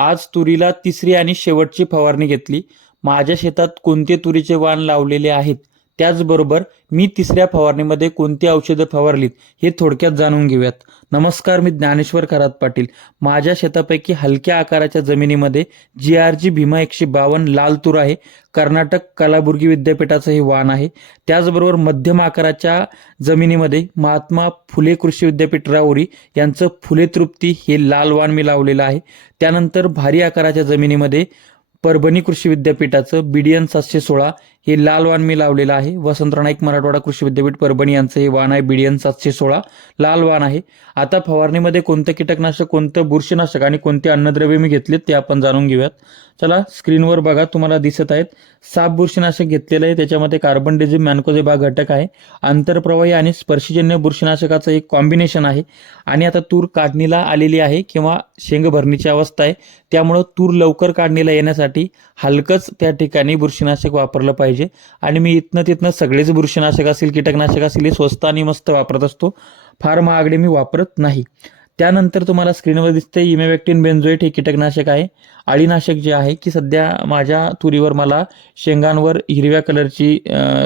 आज तुरीला तिसरी आणि शेवटची फवारणी घेतली. माझ्या शेतात कोणते तुरीचे वाण लावलेले आहेत? त्याचबरोबर मी तिसऱ्या फवारणीमध्ये कोणती औषधं फवारलीत हे थोडक्यात जाणून घेऊयात. नमस्कार मी ज्ञानेश्वर खरात पाटील. माझ्या शेतापैकी हलक्या आकाराच्या जमिनीमध्ये जी आर जी भीमा एकशे बावन्न लाल तूर आहे. कर्नाटक कलाबुर्गी विद्यापीठाचं हे वाण आहे. त्याचबरोबर मध्यम आकाराच्या जमिनीमध्ये महात्मा फुले कृषी विद्यापीठ राऊरी यांचं फुले तृप्ती हे लाल वाण मी लावलेलं आहे. त्यानंतर भारी आकाराच्या जमिनीमध्ये परभणी कृषी विद्यापीठाचं बीडीएन सातशे सोळा हे लाल वाण मी लावलेलं आहे. वसंतराव नाईक मराठवाडा कृषी विद्यापीठ परभणी यांचं हे वाण आहे. बीडीएन सातशे सोळा लाल वाण आहे. आता फवारणीमध्ये कोणतं कीटकनाशक कोणतं बुरशीनाशक आणि कोणते अन्नद्रव्य मी घेतलेत ते आपण जाणून घेऊयात. चला स्क्रीनवर बघा तुम्हाला दिसत आहेत. साप बुरशीनाशक घेतलेलं आहे. त्याच्यामध्ये कार्बन डिझिम मॅनकोजेब भाग घटक आहे. आंतरप्रवाही आणि स्पर्शीजन्य बुरशीनाशकाचं एक कॉम्बिनेशन आहे. आणि आता तूर काढणीला आलेली आहे किंवा शेंग भरणीची अवस्था आहे. त्यामुळं तूर लवकर काढणीला येण्यासाठी हलकंच त्या ठिकाणी बुरशीनाशक वापरलं पाहिजे. आणि मी इथनं तिथनं सगळेच बुरशीनाशक असेल कीटकनाशक असेल हे स्वस्त आणि मस्त वापरत असतो. फार महागडे मी वापरत नाही. त्यानंतर तुम्हाला स्क्रीनवर दिसते इमेवॅक्टिन बेन्झोएट हे कीटकनाशक आहे. अळीनाशक जे आहे की सध्या माझ्या तुरीवर मला शेंगांवर हिरव्या कलरची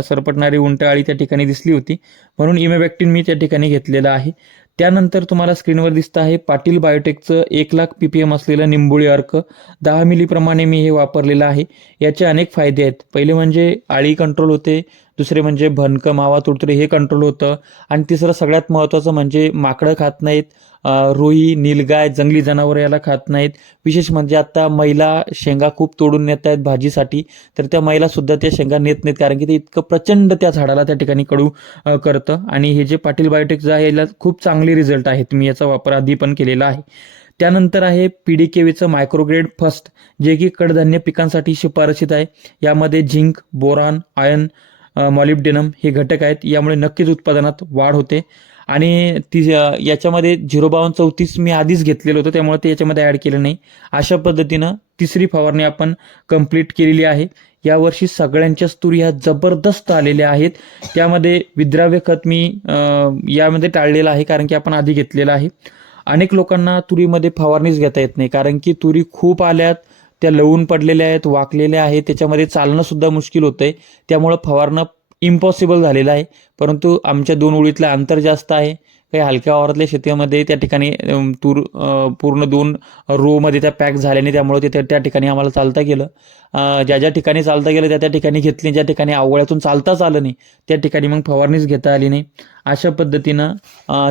सरपटणारी उंट अळी त्या ठिकाणी दिसली होती. म्हणून इमेवॅक्टिन मी त्या ठिकाणी घेतलेलं आहे. त्यानंतर तुम्हाला स्क्रीनवर दिसतं आहे पाटील बायोटेकचं एक लाख पी पी एम असलेलं निंबोळी अर्क. दहा मिलीप्रमाणे मी हे वापरलेलं आहे. याचे अनेक फायदे आहेत. पहिले म्हणजे आळी कंट्रोल होते. दुसरे म्हणजे भनकं मावा तुडतुडे हे कंट्रोल होतं. आणि तिसरं सगळ्यात महत्त्वाचं म्हणजे माकडं खात नाहीत रोही रुई नीलगाय जंगली जनावरं याला खात नाहीत. विशेष म्हणजे आता महिला शेंगा खूप तोडून नेत आहेत भाजीसाठी. तर त्या महिलासुद्धा त्या शेंगा नेत नाहीत कारण की ते इतकं प्रचंड त्या झाडाला त्या ठिकाणी कडू करतं. आणि हे जे पाटील बायोटेकचं आहे याला खूप चांगले रिझल्ट आहेत. मी याचा वापर आधी पण केलेला आहे. त्यानंतर आहे पी डी केवीचं मायक्रोग्रेड फर्स्ट जे की कडधान्य पिकांसाठी शिफारशीत आहे. यामध्ये झिंक बोरान आयर्न मॉलिब्डेनम हे घटक आहेत. यामुळे नक्कीच उत्पादनात वाढ होते. आणि ती याच्यामध्ये झिरो बावन्न चौतीस मी आधीच घेतलेलं होतं. त्यामुळे ते याच्यामध्ये ॲड केलं नाही. अशा पद्धतीनं तिसरी फवारणी आपण कंप्लीट केलेली आहे. यावर्षी सगळ्यांच्याच तुरी ह्या जबरदस्त आलेल्या आहेत. त्यामध्ये विद्राव्य खत मी यामध्ये टाळलेलं आहे कारण की आपण आधी घेतलेलं आहे. अनेक लोकांना तुरीमध्ये फवारणीच घेता येत नाही कारण की तुरी खूप आल्यात त्या लवून पडलेल्या आहेत वाकलेल्या आहेत. त्याच्यामध्ये चालणं सुद्धा मुश्किल होतंय. त्यामुळं फवारणं इम्पॉसिबल झालेलं आहे. परंतु आमच्या दोन ओळीतलं अंतर जास्त आहे. काही हलक्या वावरातल्या शेतीमध्ये त्या ठिकाणी तूर पूर्ण दोन रोमध्ये त्या पॅक झाल्याने त्यामुळे ते त्या- त्या ठिकाणी आम्हाला चालता गेलं. ज्या ज्या ठिकाणी चालता गेलं त्या त्या ठिकाणी घेतली. ज्या ठिकाणी आवळ्यातून चालताच आलं नाही त्या ठिकाणी मग फवारणीच घेता आली नाही. अशा पद्धतीनं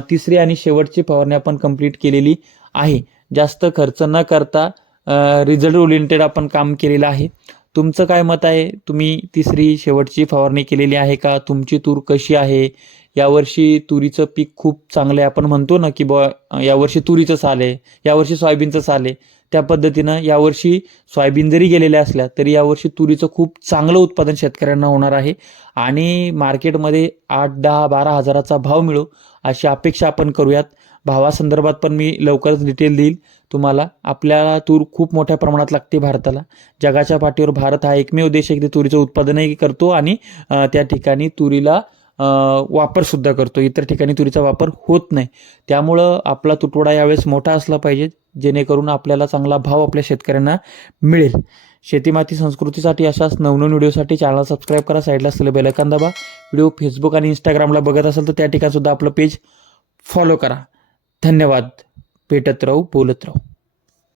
तिसरी आणि शेवटची फवारणी आपण कंप्लीट केलेली आहे. जास्त खर्च न करता रिझल्ट ओरिएंटेड आपण काम केलेलं आहे. तुमचं काय मत आहे? तुम्ही तिसरी शेवटची फवारणी केलेली आहे का? तुमची तूर कशी आहे? यावर्षी तुरीचं पीक खूप चांगलं आहे. आपण म्हणतो ना की बुवा यावर्षी तुरीचं साल आहे यावर्षी सोयाबीनचं साल आहे. त्या पद्धतीनं यावर्षी सोयाबीन जरी गेलेल्या असल्या तरी यावर्षी तुरीचं खूप चांगलं उत्पादन शेतकऱ्यांना होणार आहे. आणि मार्केटमध्ये आठ दहा बारा हजाराचा भाव मिळो अशी अपेक्षा आपण करूयात. भावासंदर्भात पण मी लवकरच डिटेल देईल तुम्हाला. आपल्याला तूर खूप मोठ्या प्रमाणात लागते भारताला. जगाच्या पाठीवर भारत हा एकमेव देश आहे की तुरीचं उत्पादनही करतो आणि त्या ठिकाणी तुरीला वापरसुद्धा करतो. इतर ठिकाणी तुरीचा वापर होत नाही. त्यामुळं आपला तुटवडा यावेळेस मोठा असला पाहिजे जेणेकरून आपल्याला चांगला भाव आपल्या शेतकऱ्यांना मिळेल. शेतीमाती संस्कृतीसाठी अशाच नवनवीन व्हिडिओसाठी चॅनल सबस्क्राईब करा साईडला असलेलं बेलकान दाबा. व्हिडिओ फेसबुक आणि इंस्टाग्रामला बघत असाल तर त्या ठिकाणसुद्धा आपलं पेज फॉलो करा. धन्यवाद. भेटत राहू बोलत राहू.